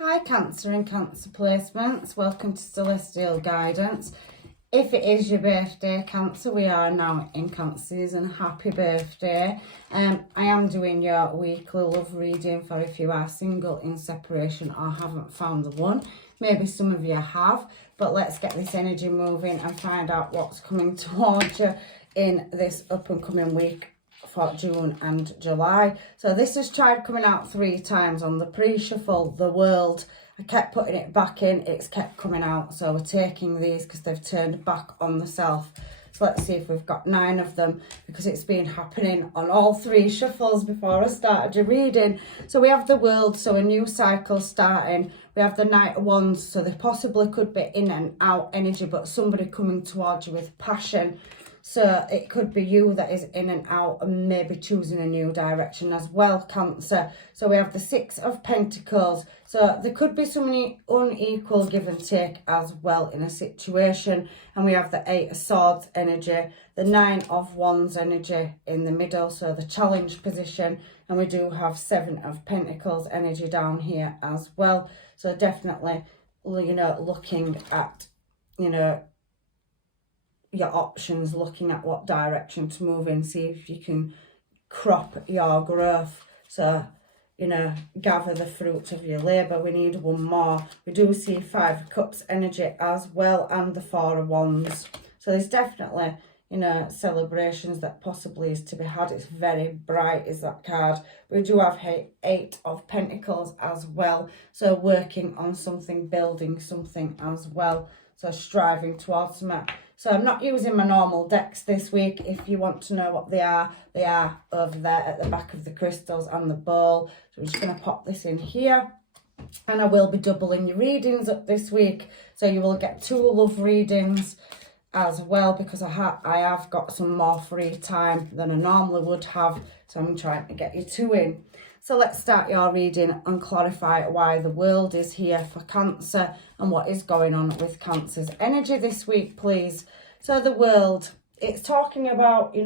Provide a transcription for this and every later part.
Hi Cancer and Cancer placements, welcome to Celestial Guidance. If it is your birthday, Cancer, we are now in Cancer season. Happy birthday. I am doing your weekly love reading for if you are single, in separation or haven't found the one. Maybe some of you have, but let's get this energy moving and find out what's coming towards you in this up and coming week for June and July. So this has tried coming out 3 times on the pre-shuffle, the world. I kept putting it back in, it's kept coming out. So we're taking these because they've turned back on the self. So let's see if we've got 9 of them, because it's been happening on all 3 shuffles before I started your reading. So we have the world, so a new cycle starting. We have the Knight of Wands, so there possibly could be in and out energy, but somebody coming towards you with passion. So it could be you that is in and out and maybe choosing a new direction as well, Cancer. So we have the 6 of Pentacles. So there could be some unequal give and take as well in a situation. And we have the 8 of Swords energy, the 9 of Wands energy in the middle, so the challenge position. And we do have 7 of Pentacles energy down here as well. So definitely, looking at, your options, looking at what direction to move in, see if you can crop your growth. So, gather the fruit of your labour. We need one more. We do see 5 of Cups energy as well, and the 4 of Wands. So there's definitely, celebrations that possibly is to be had. It's very bright, is that card. We do have 8 of Pentacles as well. So working on something, building something as well. So striving towards something. So I'm not using my normal decks this week. If you want to know what they are over there at the back of the crystals and the bowl. So I'm just going to pop this in here. And I will be doubling your readings up this week. So you will get 2 love readings as well, because I have got some more free time than I normally would have. So I'm trying to get you 2 in. So let's start your reading and clarify why the world is here for Cancer and what is going on with Cancer's energy this week, please. So the world, it's talking about,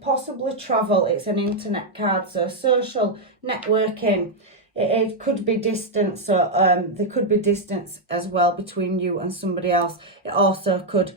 possibly travel. It's an internet card, so social networking. It could be distance, so there could be distance as well between you and somebody else. It also could,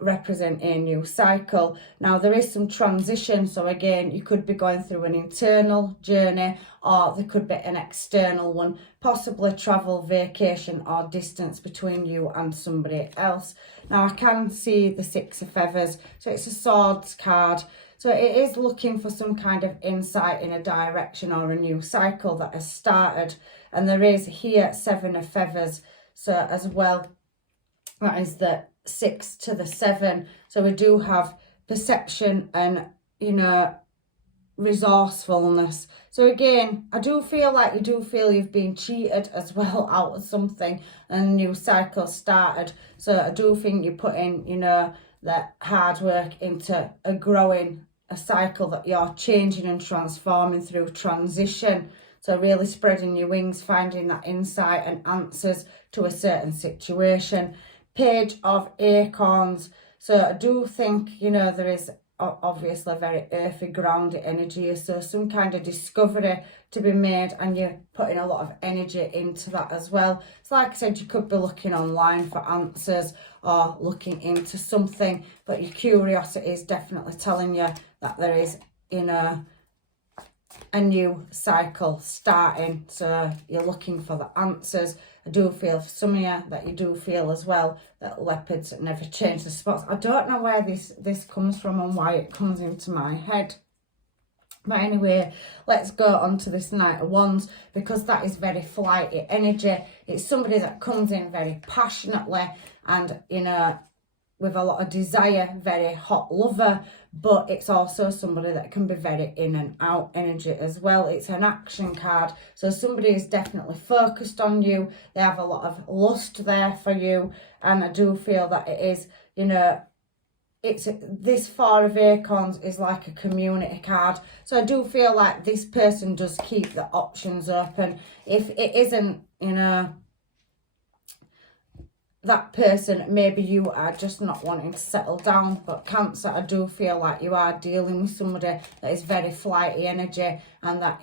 represent a new cycle. Now there is some transition, so again you could be going through an internal journey, or there could be an external one, possibly travel, vacation or distance between you and somebody else. Now I can see the 6 of Feathers, so it's a swords card. So it is looking for some kind of insight in a direction or a new cycle that has started. And there is here 7 of Feathers, so as well, that is the 6 to the 7. So we do have perception and, resourcefulness. So again, I do feel like you've been cheated as well out of something, and a new cycle started. So I do think you put in, that hard work into a cycle that you're changing and transforming through transition. So really spreading your wings, finding that insight and answers to a certain situation. Page of Acorns. So I do think, there is obviously a very earthy, grounded energy. So some kind of discovery to be made, and you're putting a lot of energy into that as well. So like I said, you could be looking online for answers or looking into something, but your curiosity is definitely telling you that there is, a new cycle starting. So you're looking for the answers. I do feel for some of you that you do feel as well that leopards never change the spots. I don't know where this comes from and why it comes into my head. But anyway, let's go on to this Knight of Wands, because that is very flighty energy. It's somebody that comes in very passionately and, with a lot of desire, very hot lover, but it's also somebody that can be very in and out energy as well. It's an action card, so somebody is definitely focused on you. They have a lot of lust there for you, and I do feel that it is, it's this 4 of Acorns is like a community card. So I do feel like this person does keep the options open. If it isn't, that person, maybe you are just not wanting to settle down. But Cancer, I do feel like you are dealing with somebody that is very flighty energy, and that,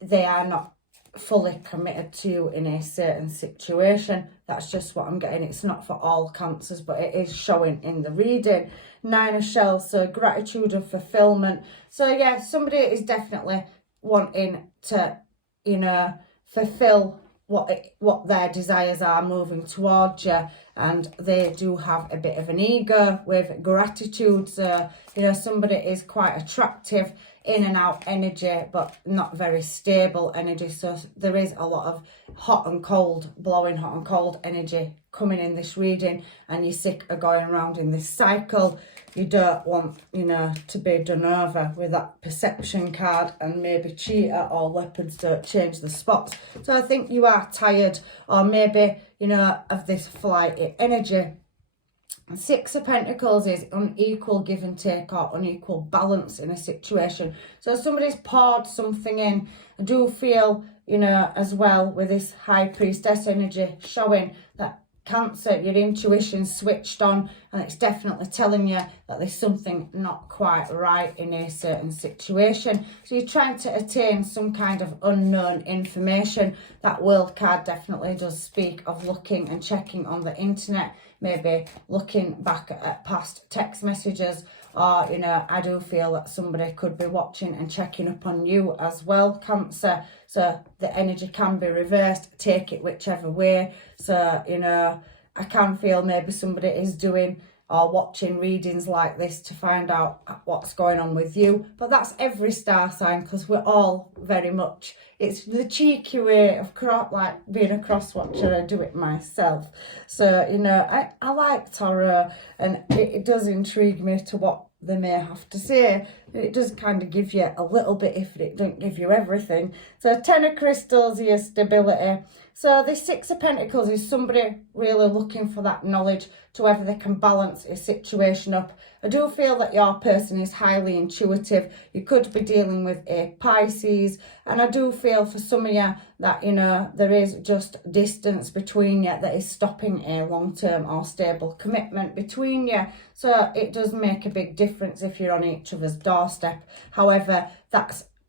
they are not fully committed to you in a certain situation. That's just what I'm getting. It's not for all cancers, but it is showing in the reading. 9 of shells, so gratitude and fulfillment. So yeah, somebody is definitely wanting to, you know, fulfill what their desires are, moving towards you, and they do have a bit of an ego with gratitude. So you know, somebody is quite attractive, in and out energy, but not very stable energy. So there is a lot of hot and cold, blowing hot and cold energy coming in this reading, and you're sick of going around in this cycle. You don't want, you know, to be done over with that perception card, and maybe cheater or leopards don't change the spots. So I think you are tired, or maybe, you know, of this flighty energy. 6 of Pentacles is unequal give and take, or unequal balance in a situation. So somebody's poured something in. I do feel, you know, as well with this High Priestess energy showing that Cancer, your intuition's switched on, and it's definitely telling you that there's something not quite right in a certain situation. So you're trying to attain some kind of unknown information. That World card definitely does speak of looking and checking on the internet, maybe looking back at past text messages, or, you know, I do feel that somebody could be watching and checking up on you as well, Cancer. So the energy can be reversed, take it whichever way. So, you know, I can feel maybe somebody is doing or watching readings like this to find out what's going on with you. But that's every star sign, because we're all very much, it's the cheeky way of like being a cross watcher. I do it myself. So, you know, I like tarot, and it does intrigue me to what they may have to say. It does kind of give you a little bit if it don't give you everything. So 10 of crystals, your stability. So this 6 of Pentacles is somebody really looking for that knowledge to whether they can balance a situation up. I do feel that your person is highly intuitive. You could be dealing with a Pisces, and I do feel for some of you that, you know, there is just distance between you that is stopping a long-term or stable commitment between you. So it does make a big difference if you're on each other's doorstep. However,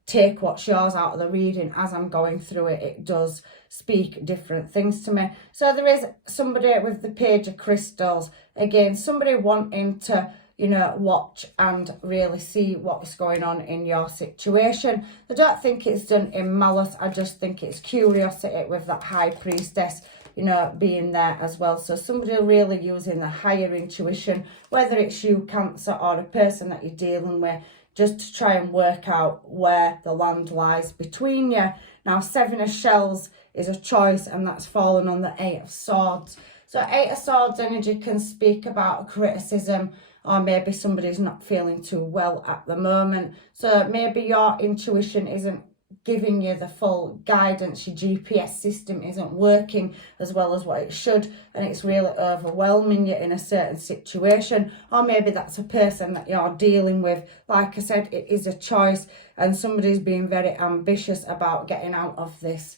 take what's yours out of the reading. As I'm going through it, it does speak different things to me. So there is somebody with the Page of Crystals. Again, somebody wanting to, you know, watch and really see what's going on in your situation. I don't think it's done in malice. I just think it's curiosity with that High Priestess, you know, being there as well. So somebody really using the higher intuition, whether it's you, Cancer, or a person that you're dealing with, just to try and work out where the land lies between you. Now, 7 of Shells is a choice, and that's fallen on the 8 of Swords. So 8 of Swords energy can speak about criticism, or maybe somebody's not feeling too well at the moment. So maybe your intuition isn't giving you the full guidance, your GPS system isn't working as well as what it should, and it's really overwhelming you in a certain situation. Or maybe that's a person that you're dealing with. Like I said, it is a choice, and somebody's being very ambitious about getting out of this,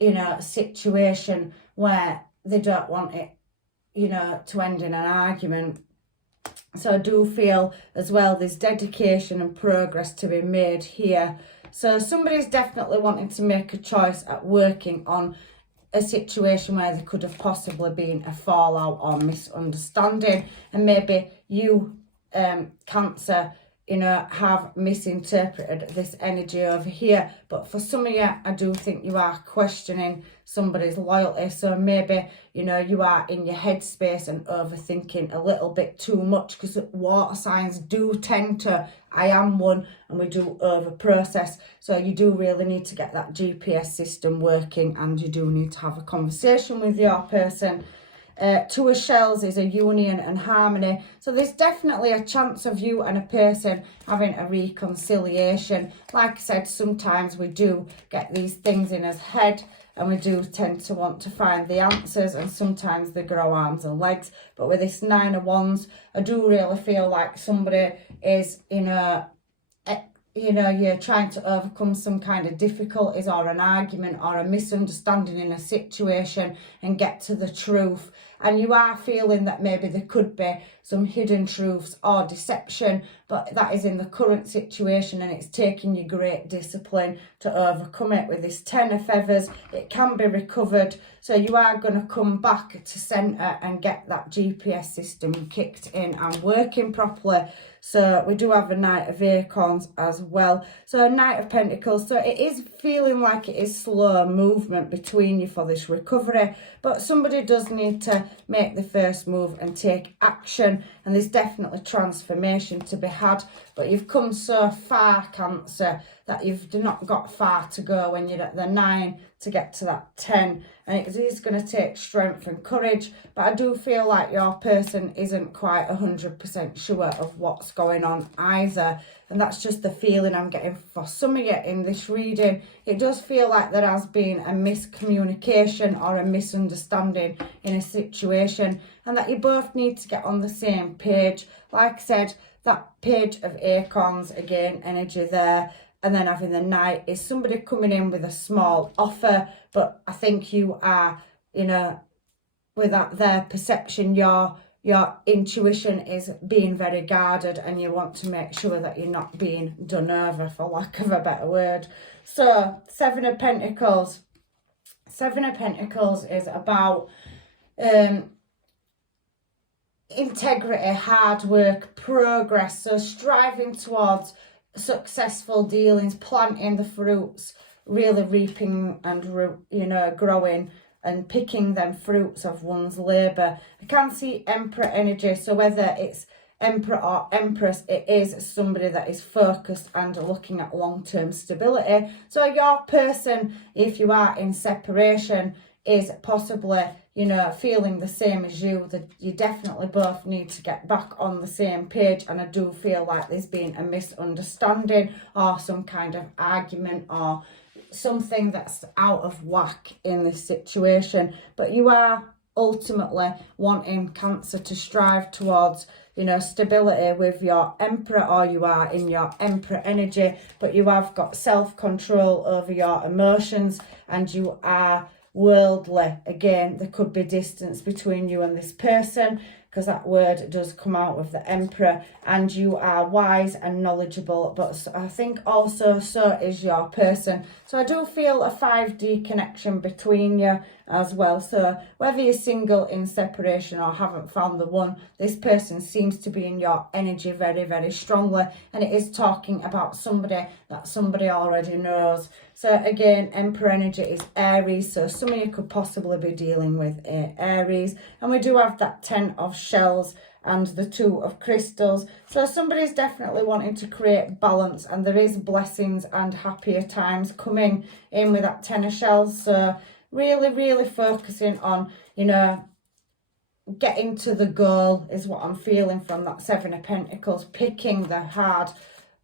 you know, situation where they don't want it, you know, to end in an argument. So I do feel as well there's dedication and progress to be made here. So somebody's definitely wanting to make a choice at working on a situation where there could have possibly been a fallout or misunderstanding, and maybe you, Cancer, you know, have misinterpreted this energy over here. But for some of you, I do think you are questioning somebody's loyalty. So maybe, you know, you are in your headspace and overthinking a little bit too much, because water signs do tend to, I am one, and we do over process. So you do really need to get that GPS system working, and you do need to have a conversation with your person. 2 of Shells is a union and harmony. So there's definitely a chance of you and a person having a reconciliation. Like I said, sometimes we do get these things in his head, and we do tend to want to find the answers, and sometimes they grow arms and legs. But with this 9 of Wands, I do really feel like somebody is in a, you know, you're trying to overcome some kind of difficulties or an argument or a misunderstanding in a situation and get to the truth. and you are feeling that maybe there could be some hidden truths or deception, but that is in the current situation, and it's taking you great discipline to overcome it. With this 10 of feathers, it can be recovered, so you are going to come back to centre and get that GPS system kicked in and working properly. So we do have a Knight of Acorns as well. So a Knight of Pentacles. So it is feeling like it is slow movement between you for this recovery, but somebody does need to make the first move and take action, and there's definitely transformation to be had. But you've come so far, Cancer, that you've not got far to go when you're at the 9 to get to that 10, and it is going to take strength and courage. But I do feel like your person isn't quite 100% sure of what's going on either, and that's just the feeling I'm getting for some of you in this reading. It does feel like there has been a miscommunication or a misunderstanding in a situation, and that you both need to get on the same page. Like I said, that Page of Acorns, again, energy there. And then having the Knight is somebody coming in with a small offer, but I think you are, you know, with that their perception, your intuition is being very guarded, and you want to make sure that you're not being done over, for lack of a better word. So 7 of Pentacles. 7 of Pentacles is about integrity, hard work, progress, so striving towards successful dealings, planting the fruits, really reaping and, you know, growing and picking them fruits of one's labour. I can see Emperor energy, so whether it's Emperor or Empress, it is somebody that is focused and looking at long-term stability. So your person, if you are in separation, is possibly, you know, feeling the same as you, that you definitely both need to get back on the same page. And I do feel like there's been a misunderstanding or some kind of argument or something that's out of whack in this situation. But you are ultimately wanting, Cancer, to strive towards, you know, stability with your Emperor, or you are in your Emperor energy, but you have got self-control over your emotions, and you are worldly. Again, there could be distance between you and this person, because that word does come out with the Emperor, and you are wise and knowledgeable, but I think also so is your person. So I do feel a 5D connection between you as well. So whether you're single, in separation, or haven't found the one, this person seems to be in your energy very, very strongly, and it is talking about somebody that somebody already knows. So again, Emperor energy is Aries, so some of you could possibly be dealing with Aries. And we do have that 10 of shells and the 2 of crystals. So somebody's definitely wanting to create balance, and there is blessings and happier times coming in with that 10 of shells. So really, really focusing on, you know, getting to the goal is what I'm feeling from that 7 of Pentacles, picking the hard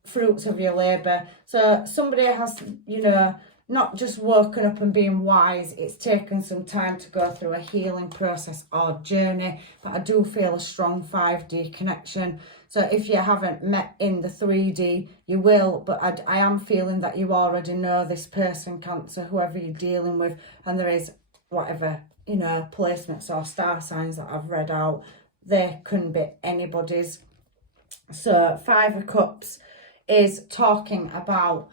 fruits of your labour. So somebody has, you know, not just woken up and being wise, it's taken some time to go through a healing process or journey, but I do feel a strong 5D connection. So if you haven't met in the 3D, you will, but I am feeling that you already know this person, Cancer, whoever you're dealing with, and there is whatever, you know, placements or star signs that I've read out, they couldn't be anybody's. So 5 of Cups is talking about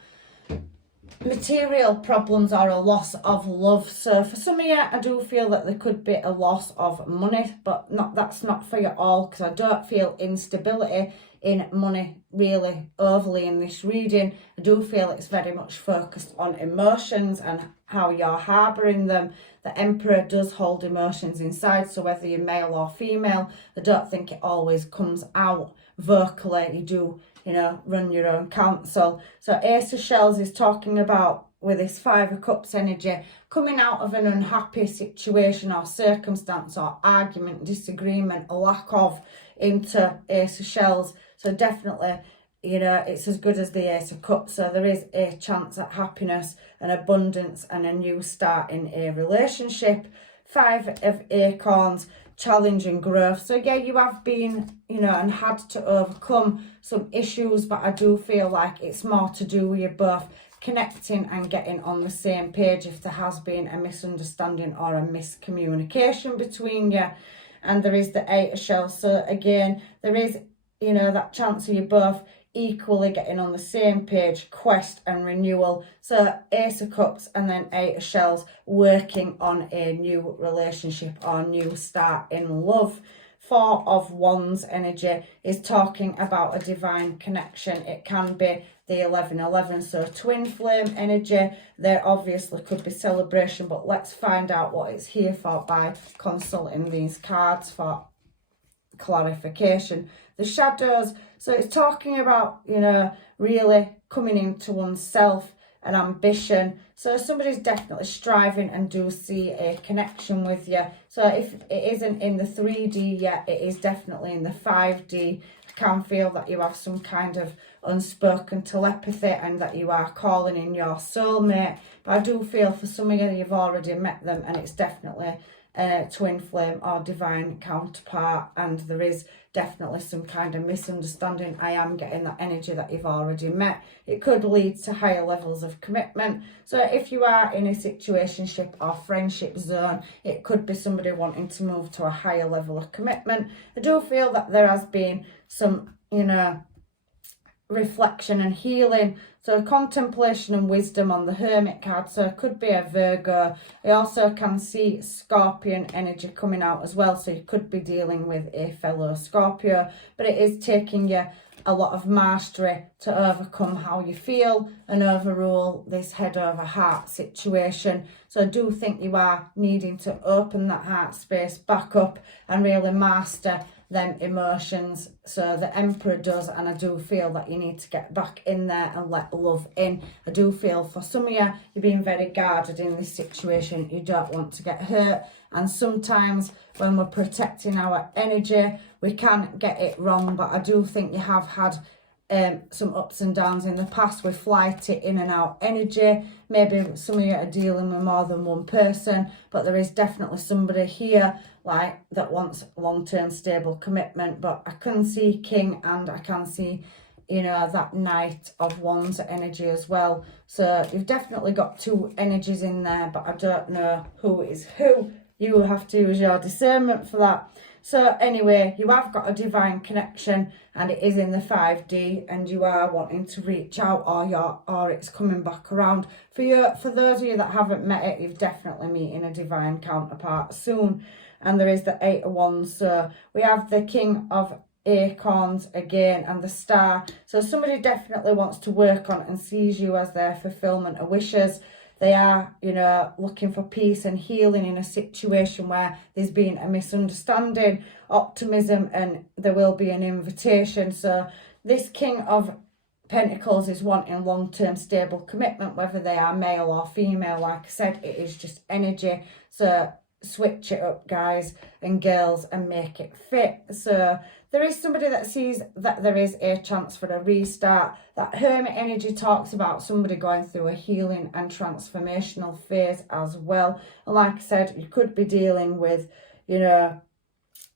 material problems or a loss of love. So for some of you, I do feel that there could be a loss of money, but that's not for you all, because I don't feel instability in money really overly in this reading. I do feel it's very much focused on emotions and how you're harbouring them. The Emperor does hold emotions inside, so whether you're male or female, I don't think it always comes out vocally. You do, you know, run your own council. So Ace of Shells is talking about, with this 5 of Cups energy, coming out of an unhappy situation or circumstance or argument, disagreement, a lack of, into Ace of Shells. So definitely, you know, it's as good as the Ace of Cups. So there is a chance at happiness and abundance and a new start in a relationship. 5 of Acorns, challenge and growth. So yeah, you have been, you know, and had to overcome some issues, but I do feel like it's more to do with you both connecting and getting on the same page if there has been a misunderstanding or a miscommunication between you. And there is the Eight of Shells. So again, there is, you know, that chance of you both equally getting on the same page, quest and renewal. So Ace of Cups and then Eight of Shells, working on a new relationship or new start in love. Four of Wands energy is talking about a divine connection. It can be the 11-11, so twin flame energy. There obviously could be celebration, but let's find out what it's here for by consulting these cards for clarification. The shadows, so it's talking about, you know, really coming into oneself and ambition. So somebody's definitely striving and do see a connection with you. So if it isn't in the 3D yet, it is definitely in the 5D. I can feel that you have some kind of unspoken telepathy and that you are calling in your soulmate. But I do feel for some of you, you've already met them, and it's definitely a twin flame or divine counterpart, and there is definitely some kind of misunderstanding. I am getting that energy that you've already met. It could lead to higher levels of commitment. So if you are in a situationship or friendship zone, it could be somebody wanting to move to a higher level of commitment. I do feel that there has been some, you know, reflection and healing. So contemplation and wisdom on the Hermit card. So it could be a Virgo. I also can see Scorpion energy coming out as well. So you could be dealing with a fellow Scorpio. But it is taking you a lot of mastery to overcome how you feel and overrule this head over heart situation. So I do think you are needing to open that heart space back up and really master them emotions. So the Emperor does, and I do feel that you need to get back in there and let love in. I do feel for some of you, you're being very guarded in this situation. You don't want to get hurt, and sometimes when we're protecting our energy, we can get it wrong. But I do think you have had some ups and downs in the past with flighty in and out energy. Maybe some of you are dealing with more than one person, but there is definitely somebody here like that wants long-term stable commitment. But I can see King, and I can see, you know, that Knight of Wands energy as well. So you've definitely got two energies in there, but I don't know who is who. You will have to use your discernment for that. So anyway, you have got a divine connection, and it is in the 5D, and you are wanting to reach out, or it's coming back around. For those of you that haven't met it, you've definitely meeting a divine counterpart soon. And there is the Eight of Wands. So we have the King of Acorns again and the Star. So somebody definitely wants to work on and sees you as their fulfillment of wishes. They are, you know, looking for peace and healing in a situation where there's been a misunderstanding, optimism, and there will be an invitation. So this King of Pentacles is wanting long-term stable commitment, whether they are male or female. Like I said, it is just energy. So switch it up, guys and girls, and make it fit. So there is somebody that sees that there is a chance for a restart. That Hermit energy talks about somebody going through a healing and transformational phase as well. And like I said, you could be dealing with, you know,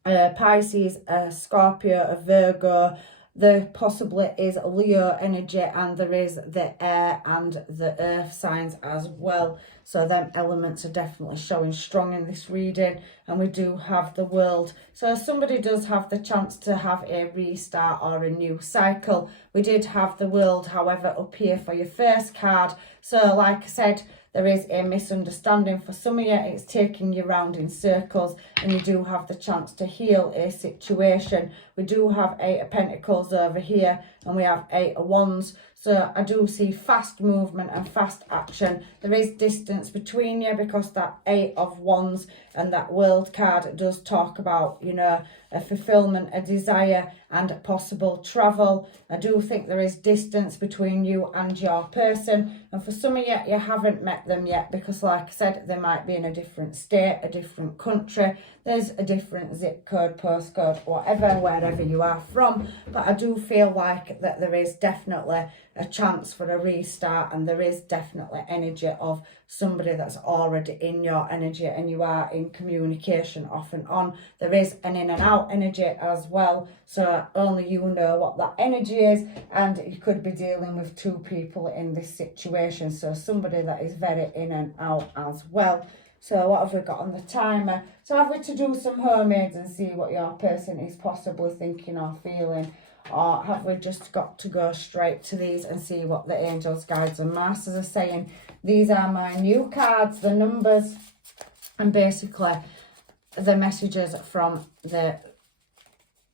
Pisces, a Scorpio, a Virgo. There possibly is Leo energy, and there is the air and the earth signs as well. So them elements are definitely showing strong in this reading. And we do have the World. So somebody does have the chance to have a restart or a new cycle. We did have the World, however, up here for your first card. So like I said, there is a misunderstanding for some of you. It's taking you round in circles, and you do have the chance to heal a situation. We do have Eight of Pentacles over here, and we have Eight of Wands. So I do see fast movement and fast action. There is distance between you, because that Eight of Wands and that World card does talk about, you know, a fulfillment, a desire, and possible travel. I do think there is distance between you and your person. And for some of you, you haven't met them yet, because like I said, they might be in a different state, a different country. There's a different zip code, postcode, whatever, where wherever you are from. But I do feel like that there is definitely a chance for a restart, and there is definitely energy of somebody that's already in your energy and you are in communication off and on. There is an in and out energy as well, so only you know what that energy is, and you could be dealing with two people in this situation, so somebody that is very in and out as well. So what have we got on the timer? So have we to do some homemades and see what your person is possibly thinking or feeling? Or have we just got to go straight to these and see what the angels, guides and masters are saying? These are my new cards, the numbers, and basically the messages from the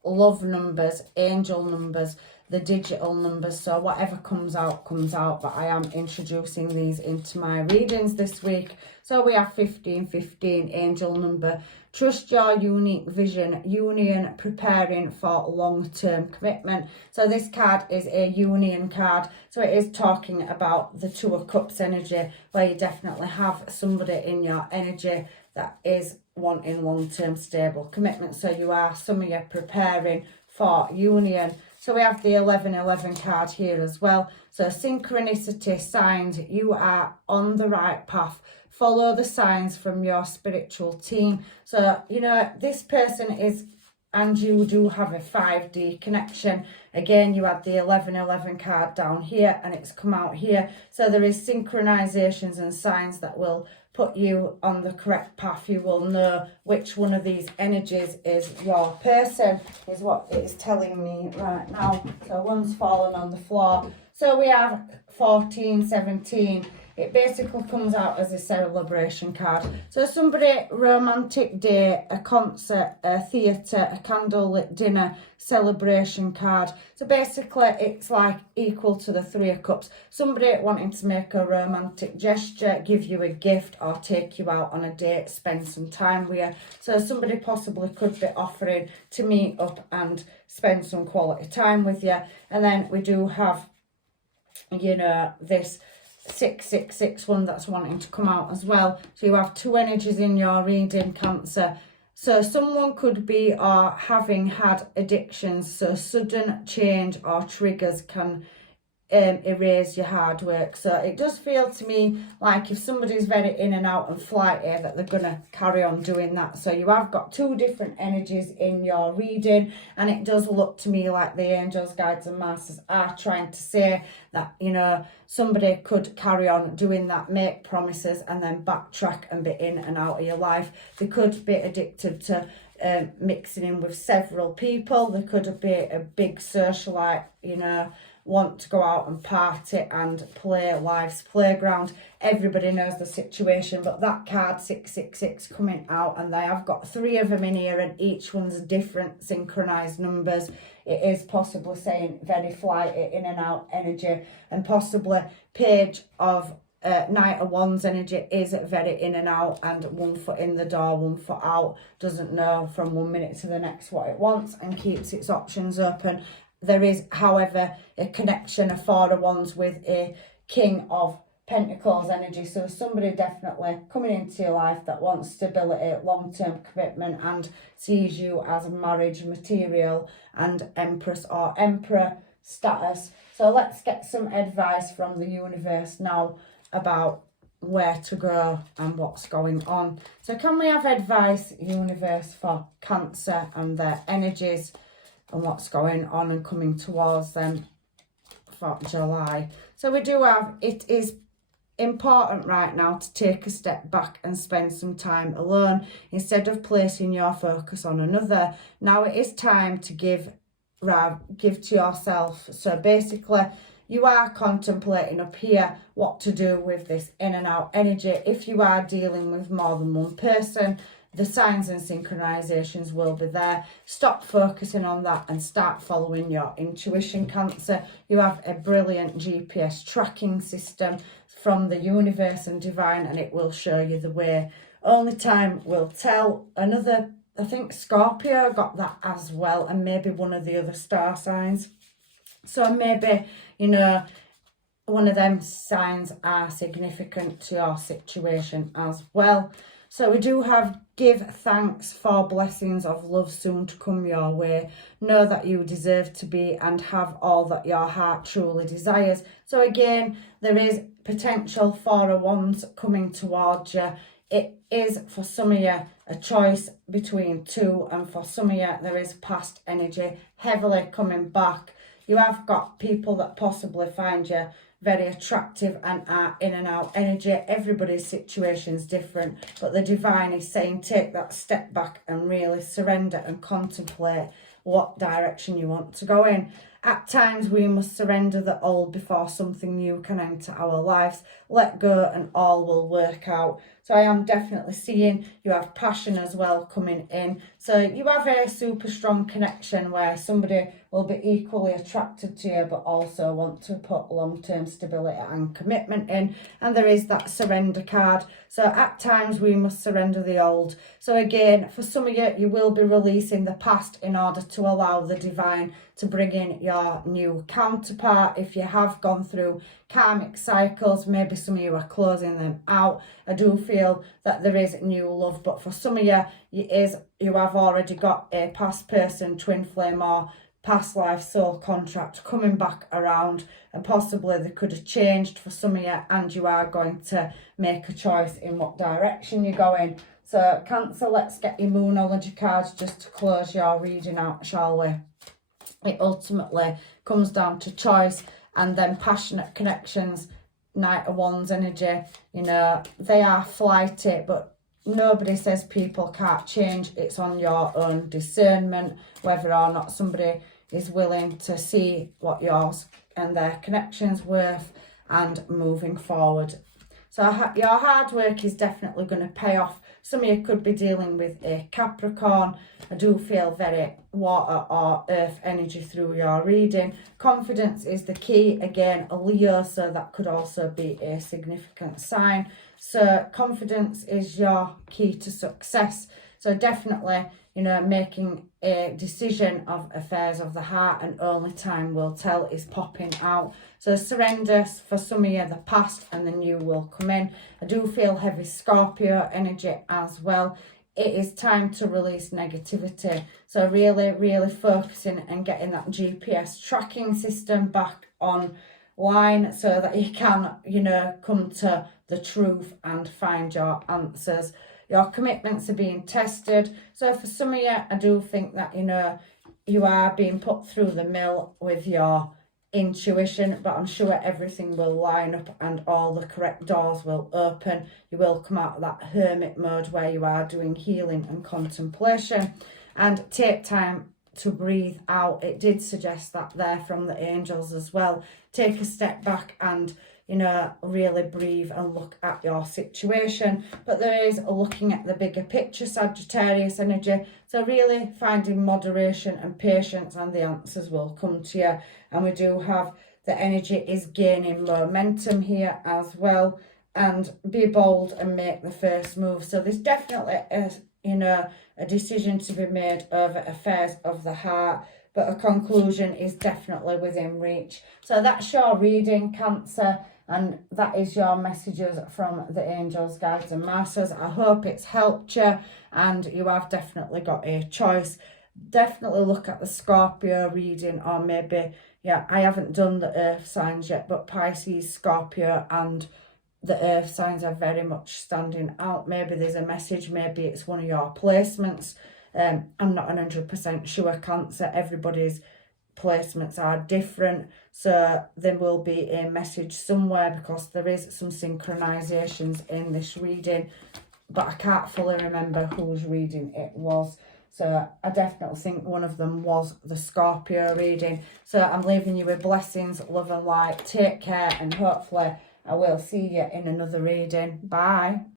love numbers, angel numbers, the digital numbers. So whatever comes out, but I am introducing these into my readings this week. So we have 1515, angel number, trust your unique vision, union, preparing for long-term commitment. So this card is a union card, so it is talking about the Two of Cups energy, where you definitely have somebody in your energy that is wanting long-term stable commitment. So you are, some of you, preparing for union. So we have the 1111 card here as well. So synchronicity, signs, you are on the right path. Follow the signs from your spiritual team. So, you know, this person is, and you do have a 5D connection. Again, you had the 1111 card down here and it's come out here. So there is synchronizations and signs that will put you on the correct path. You will know which one of these energies is your person, is what it is telling me right now. So one's fallen on the floor. So we have 1417. It basically comes out as a celebration card. So somebody, romantic day, a concert, a theatre, a candlelit dinner, celebration card. So basically it's like equal to the Three of Cups. Somebody wanting to make a romantic gesture, give you a gift, or take you out on a date, spend some time with you. So somebody possibly could be offering to meet up and spend some quality time with you. And then we do have, you know, this 6661 that's wanting to come out as well. So you have two energies in your reading, Cancer. So someone could be or having had addictions, so sudden change or triggers can erase your hard work. So it does feel to me like if somebody's very in and out and flighty, that they're going to carry on doing that. So you have got two different energies in your reading, and it does look to me like the angels, guides and masters are trying to say that, you know, somebody could carry on doing that, make promises and then backtrack and be in and out of your life. They could be addicted to mixing in with several people. There could be a big socialite, you know, want to go out and party and play life's playground. Everybody knows the situation, but that card 666 coming out, and they have got three of them in here, and each one's different synchronized numbers. It is possibly saying very flighty, in and out energy, and possibly Page of Knight of Wands energy is very in and out, and 1 foot in the door, 1 foot out, doesn't know from 1 minute to the next what it wants and keeps its options open. There is, however, a connection of 4 of Wands with a King of Pentacles energy. So somebody definitely coming into your life that wants stability, long-term commitment, and sees you as marriage material and Empress or Emperor status. So let's get some advice from the universe now about where to go and what's going on. So can we have advice, universe, for Cancer and their energies and what's going on and coming towards them for July? So we do have, it is important right now to take a step back and spend some time alone instead of placing your focus on another. Now it is time to give to yourself. So basically you are contemplating up here what to do with this in and out energy. If you are dealing with more than one person, the signs and synchronizations will be there. Stop focusing on that and start following your intuition, Cancer. You have a brilliant GPS tracking system from the universe and divine, and it will show you the way. Only time will tell. Another, I think Scorpio got that as well, and maybe one of the other star signs. So maybe, you know, one of them signs are significant to your situation as well. So we do have give thanks for blessings of love soon to come your way. Know that you deserve to be and have all that your heart truly desires. So again, there is potential for a wands coming towards you. It is for some of you a choice between two, and for some of you there is past energy heavily coming back. You have got people that possibly find you very attractive and are in and out energy. Everybody's situation is different, but the divine is saying take that step back and really surrender and contemplate what direction you want to go in. At times we must surrender the old before something new can enter our lives. Let go and all will work out. So I am definitely seeing you have passion as well coming in. So you have a super strong connection where somebody will be equally attracted to you but also want to put long-term stability and commitment in. And there is that surrender card. So at times we must surrender the old. So again, for some of you, you will be releasing the past in order to allow the divine to bring in your new counterpart. If you have gone through karmic cycles, maybe some of you are closing them out. I do feel that there is new love, but for some of you, you have already got a past person, twin flame, or past life soul contract coming back around, and possibly they could have changed for some of you, and you are going to make a choice in what direction you're going. So Cancer, let's get your Moonology cards just to close your reading out, shall we? It ultimately comes down to choice and then passionate connections. Knight of Wands energy, you know, they are flighty, but nobody says people can't change. It's on your own discernment whether or not somebody is willing to see what yours and their connections worth and moving forward. So your hard work is definitely going to pay off. Some of you could be dealing with a Capricorn. I do feel very water or earth energy through your reading. Confidence is the key. Again, a Leo, so that could also be a significant sign. So confidence is your key to success. So definitely, you know, making a decision of affairs of the heart, and only time will tell, is popping out. So surrender for some of you the past, and the new will come in. I do feel heavy Scorpio energy as well. It is time to release negativity. So really focusing and getting that GPS tracking system back online so that you can, you know, come to the truth and find your answers. Your commitments are being tested. So for some of you, I do think that, you know, you are being put through the mill with your intuition, but I'm sure everything will line up and all the correct doors will open. You will come out of that hermit mode where you are doing healing and contemplation, and take time to breathe out. It did suggest that there from the angels as well. Take a step back and, you know, really breathe and look at your situation. But there is looking at the bigger picture, Sagittarius energy. So really finding moderation and patience, and the answers will come to you. And we do have the energy is gaining momentum here as well. And be bold and make the first move. So there's definitely a decision to be made over affairs of the heart, but a conclusion is definitely within reach. So that's your reading, Cancer, and that is your messages from the angels, guides and masters. I hope it's helped you, and you have definitely got a choice. Definitely look at the Scorpio reading, or maybe, yeah, I haven't done the earth signs yet, but Pisces, Scorpio and the earth signs are very much standing out. Maybe there's a message, maybe it's one of your placements. I'm not 100% sure, Cancer. Everybody's placements are different, so there will be a message somewhere, because there is some synchronizations in this reading, but I can't fully remember whose reading it was. So I definitely think one of them was the Scorpio reading. So I'm leaving you with blessings, love and light. Take care, and hopefully I will see you in another reading. Bye.